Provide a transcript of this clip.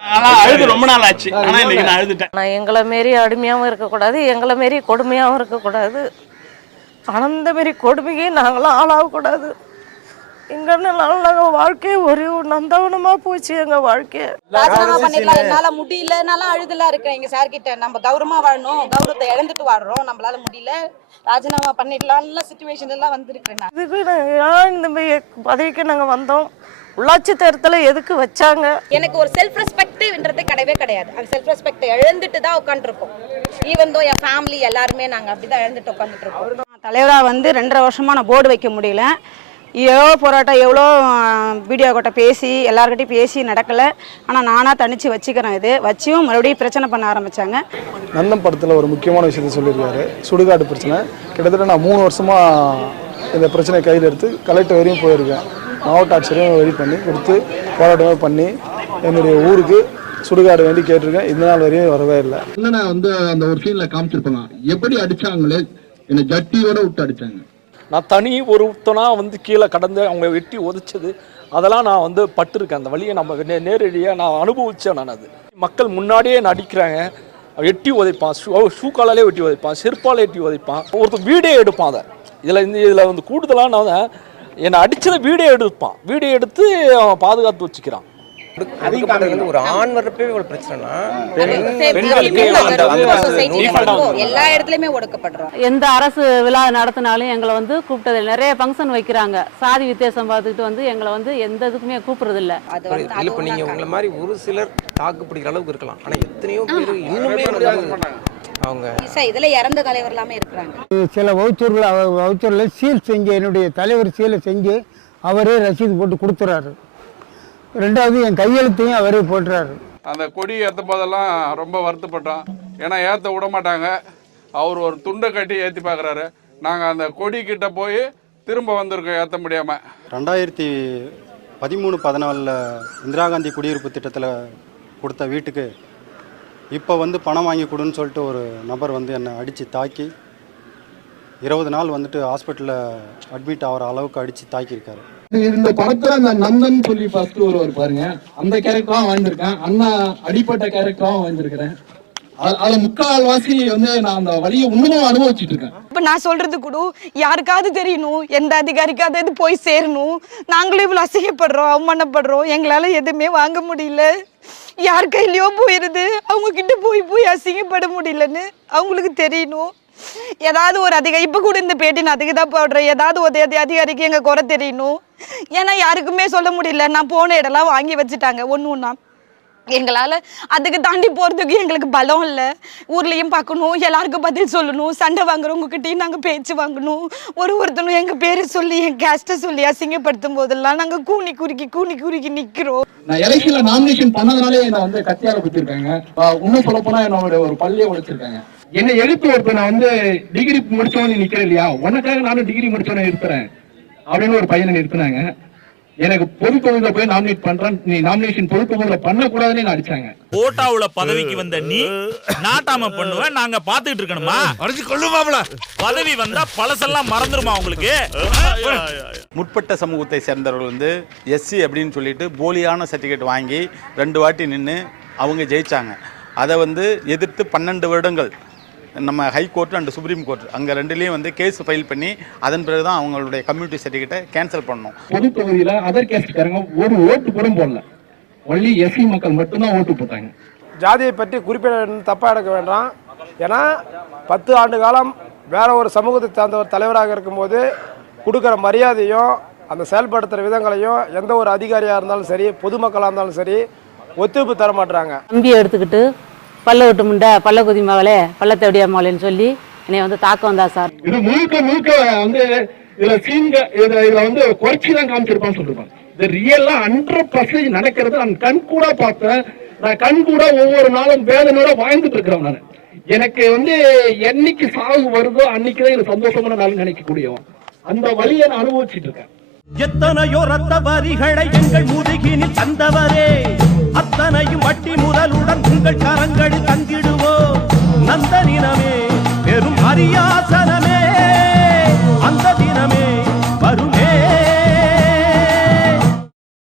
ஆனா அழுது ரொம்ப நாள் ஆச்சு. ஆனா இன்னைக்கு நான் அழுதுட்டேன். நான் எங்களை மாரி அடிமையாகவும் இருக்கக்கூடாது எங்களை மாரி கொடுமையாகவும் இருக்கக்கூடாது. அந்த மாரி கொடுமைக்கு நாங்களாம் ஆளாகக்கூடாது. எங்கன்னா நாங்கள் வாழ்க்கையே ஒரு நந்தவனமாக போச்சு எங்கள் வாழ்க்கை. ராஜினாமா பண்ணிடலாம். என்னால முடியல. என்னால அழுதுலாம் இருக்கேன் எங்க சார் கிட்ட நம்ம கௌரவமா வாழணும். கௌரவத்தை இழந்துட்டு வாடுறோம். நம்மளால முடியல. ராஜினாமா பண்ணிடலாம்ல சுச்சுவேஷன் எல்லாம் வந்திருக்கேன் நான். இதுக்கு ஏன் இந்த மாதிரி பதவிக்கு நாங்கள் வந்தோம்? உள்ளாட்சி தேர்தலை எதுக்கு வச்சாங்க? எனக்கு ஒரு செல்ஃப் கிடையாது. அந்த செல்ஃப் ரெஸ்பெக்ட் இழந்துட்டு தான் உட்காந்துருக்கோம் ஈவன் தோ என் ஃபேமிலி எல்லாருமே நாங்க அப்படிதான் இழந்துட்டு உட்காந்துட்டு இருக்கோம் தலைவராக வந்து ரெண்டரை வருஷமாக நான் போர்டு வைக்க முடியல. எவ்வளோ போராட்டம் எவ்வளோ வீடியோ கிட்ட பேசி எல்லார்கிட்டையும் பேசி நடக்கலை. ஆனால் நானாக தனிச்சு வச்சுக்கிறேன் இது. வச்சியும் மறுபடியும் பிரச்சனை பண்ண ஆரம்பித்தாங்க நந்தம் படத்தில் ஒரு முக்கியமான விஷயத்த சொல்லியிருக்காரு. சுடுகாடு பிரச்சனை. கிட்டத்தட்ட நான் மூணு வருஷமாக இந்த பிரச்சனையை கையில் எடுத்து கலெக்டர் வரையும் போயிருக்கேன். மாவட்ட ஆட்சியரையும் ரெடி பண்ணி கொடுத்து போராட்டமே பண்ணி என்னுடைய ஊருக்கு சுடுகாடு வேண்டி கேட்டிருக்கேன். இந்த நாள் வரையும் வரவே இல்லை. அண்ணனை வந்து அந்த ஒரு சீன்ல காமிச்சிருப்பாங்க எப்படி அடிச்சாங்களே என்னை ஜட்டியோட விட்டு அடிச்சாங்க. நான் தனி ஒருத்தனா வந்து கீழே கடந்து அவங்க வெட்டி உதைச்சது அதெல்லாம் நான் வந்து பட்டிருக்கேன். அந்த வழியை நம்ம நே நேரடியாக நான் அனுபவிச்சேன் நான் அது. மக்கள் முன்னாடியே நடிக்கிறாங்க. வெட்டி உதைப்பான். ஷூ ஷூக்காலாலே வெட்டி உதைப்பான். செருப்பால் வெட்டி உதைப்பான். ஒருத்தர் வீடியோ எடுப்பான் அதை. இதில் இந்த இதில் வந்து கூடுதலாக நான் என்னை அடிச்சதை வீடியோ எடுப்பான். வீடியோ எடுத்து அவன் பாதுகாத்து வச்சுக்கிறான். ஒரு ஆண் பிரச்சனைனா எல்லா இடத்துலயுமே ஒடுக்கப்படுறோம். எந்த அரசு விழா நடத்தினாலும் எங்களை வந்து கூப்பிட்டது நிறைய ஃபங்க்ஷன் வைக்கிறாங்க. சாதி வித்தியாசம் பார்த்துக்கிட்டு வந்து எங்களை வந்து எந்த இதுக்குமே கூப்பிடுறது இல்ல இப்ப நீங்க உங்களை மாதிரி ஒரு சிலர் தாக்கு பிடிக்கிற அளவுக்கு இருக்கலாம். ஆனா எத்தனையோ பேர் இன்னுமே வந்து அவங்க இதுல இறந்த தலைவர் எல்லாமே இருக்கிறாங்க. சில வவுச்சூர்கள் வவுச்சூரில் சீல் செஞ்சு என்னுடைய தலைவர் சீலை செஞ்சு அவரே ரசீது போட்டு கொடுத்துறாரு. ரெண்டாவது என் கையெழுத்தையும் அவரே போட்டுறாரு. அந்த கொடி ஏற்றும் போதெல்லாம் ரொம்ப வருத்தப்பட்டோம். ஏன்னா ஏற்ற விட மாட்டாங்க. அவர் ஒரு துண்டை கட்டி ஏற்றி பார்க்குறாரு நாங்கள் அந்த கொடி கிட்ட போய் திரும்ப வந்திருக்கோம் ஏற்ற முடியாமல் ரெண்டாயிரத்தி பதிமூணு பதினாலில் இந்திரா காந்தி குடியிருப்பு திட்டத்தில் கொடுத்த வீட்டுக்கு இப்போ வந்து பணம் வாங்கி கொடுன்னு சொல்லிட்டு ஒரு நபர் வந்து என்னை அடித்து தாக்கி இருபது நாள் வந்துட்டு ஹாஸ்பிட்டலில் அட்மிட் ஆகிற அளவுக்கு அடித்து தாக்கியிருக்காரு. இந்த படத்துல அந்த நந்தன் சொல்லி ஃபர்ஸ்ட் ஒருவர் பாருங்க. அந்த கேரக்டரும் வாழ்ந்திருக்கேன். அண்ணா அடிப்பட்ட கேரக்டரும் வாழ்ந்திருக்கிறேன். அது- அது வந்து நான் அந்த வழியை இன்னமும் அனுபவிச்சுட்டு இருக்கேன். இப்ப நான் சொல்றது கூட யாருக்காவது தெரியணும் எந்த அதிகாரிக்காவது இது போய் சேரணும் நாங்களும் இவ்வளவு அசிங்கப்படுறோம் அவமானப்படுறோம் எங்களால எதுவுமே வாங்க முடியல. யார் கையிலயோ போயிருது அவங்க கிட்ட போய் போய் அசிங்கப்பட முடியலன்னு அவங்களுக்கு தெரியணும். ஏதாவது ஒரு அதிகாரி இப்போ கூட இந்த பேட்டி நான் அதுக்கு தான் போடுறேன் ஏதாவது ஒரு அதி- அதிகாரிக்கு எங்க குறை தெரியணும். ஏன்னா யாருக்குமே சொல்ல முடியல. நான் போன இடம்லாம் வாங்கி வச்சுட்டாங்க. ஒன்று ஒன்றா எங்களால் அதுக்கு தாண்டி போகிறதுக்கு எங்களுக்கு பலம் இல்லை. ஊர்லேயும் பார்க்கணும் எல்லாருக்கும் பதில் சொல்லணும் சண்டை வாங்குறவங்ககிட்டயும் நாங்கள் பேச்சு வாங்கணும். ஒரு ஒருத்தனும் எங்கள் பேரை சொல்லி என் கேஸ்ட்டை சொல்லி அசிங்கப்படுத்தும் போதெல்லாம் நாங்கள் கூனி குறுக்கி கூனி குறுக்கி நிற்கிறோம் நான் எலெக்ஷன்ல நாமினேஷன் பண்ணதுனாலே என்ன வந்து கத்தியால குத்திருக்காங்க. இன்னும் சொல்ல போனா என்னோட ஒரு பள்ளியை உடைச்சிருக்காங்க என்னை எழுப்பி ஒருத்தர் நான் வந்து டிகிரி முடிச்சவனு நிக்கிறேன் இல்லையா? உனக்காக நானும் டிகிரி முடிச்சவனே இருக்கிறேன். அப்படின்னு ஒரு பையனை நிறுத்தினாங்க. எனக்கு பொது தொகுதியில போய் நாமினேட் பண்றேன். நீ நாமினேஷன் பொது தொகுதியில பண்ணக்கூடாதுன்னு என்ன அடிச்சாங்க. ஓட்டாவுல பதவிக்கு வந்த நீ நாட்டாம பண்ணுவ நாங்க பாத்துக்கிட்டு இருக்கணுமா? அடிச்சு கொள்ளுமாப்ல பதவி வந்தா பழசெல்லாம் மறந்துருமா உங்களுக்கு? முற்பட்ட சமூகத்தை சேர்ந்தவர்கள் வந்து எஸ்சி அப்படின்னு சொல்லிட்டு போலியான சர்டிஃபிகேட் வாங்கி ரெண்டு வாட்டி நின்று அவங்க ஜெயிச்சாங்க. அதை வந்து எதிர்த்து பன்னெண்டு வருடங்கள் நம்ம high court and supreme court அங்கே ரெண்டுலேயும் வந்து கேஸ் ஃபைல் பண்ணி அதன் பிறகு தான் அவங்களுடைய கம்யூனிட்டி சர்டிஃபிகேட்டை கேன்சல் பண்ணோம் பொது தொகுதியில அதர் கேஸ்ட்காரங்க ஒரு ஓட்டு கூட போடல. ஒன்லி எஸ்சி மக்கள் மட்டும்தான் ஓட்டு போட்டாங்க. ஜாதியை பற்றி குறிப்பிட தப்பாக எடுக்க வேண்டாம். ஏன்னா பத்து ஆண்டு காலம் வேற ஒரு சமூகத்தை சார்ந்த ஒரு தலைவராக இருக்கும்போது கொடுக்குற மரியாதையும் அந்த செயல்படுத்துகிற விதங்களையும் எந்த ஒரு அதிகாரியாக இருந்தாலும் சரி பொதுமக்களாக இருந்தாலும் சரி ஒத்துழைப்பு தர மாட்டுறாங்க தம்பியை எடுத்துக்கிட்டு பல்ல விட்டு முண்டை பல்ல குதி மகளே பள்ளத்தை விடியா மகளேன்னு சொல்லி என்னை வந்து தாக்க வந்தா சார். இது முழுக்க முழுக்க வந்து இதுல சீன்க இதுல இதுல வந்து குறைச்சி தான் காமிச்சிருப்பான்னு சொல்லிருப்பாங்க. இது ரியலா ஹண்ட்ரட் பர்சன்டேஜ் நடக்கிறது நான் கண் கூட பார்த்தேன். நான் கண் கூட ஒவ்வொரு நாளும் வேதனோட வாழ்ந்துட்டு இருக்கிறேன் நான். எனக்கு வந்து என்னைக்கு சாவு வருதோ அன்னைக்கு தான் எனக்கு சந்தோஷமான நாள் நினைக்கக்கூடியவன் அந்த வழியை நான் அனுபவிச்சுட்டு இருக்கேன். எத்தனையோ ரத்த வரிகளை எங்கள் முதுகினில் தந்தவரே. அத்தனையும் வட்டி முதலுடன் உங்கள் கரங்களில் தந்த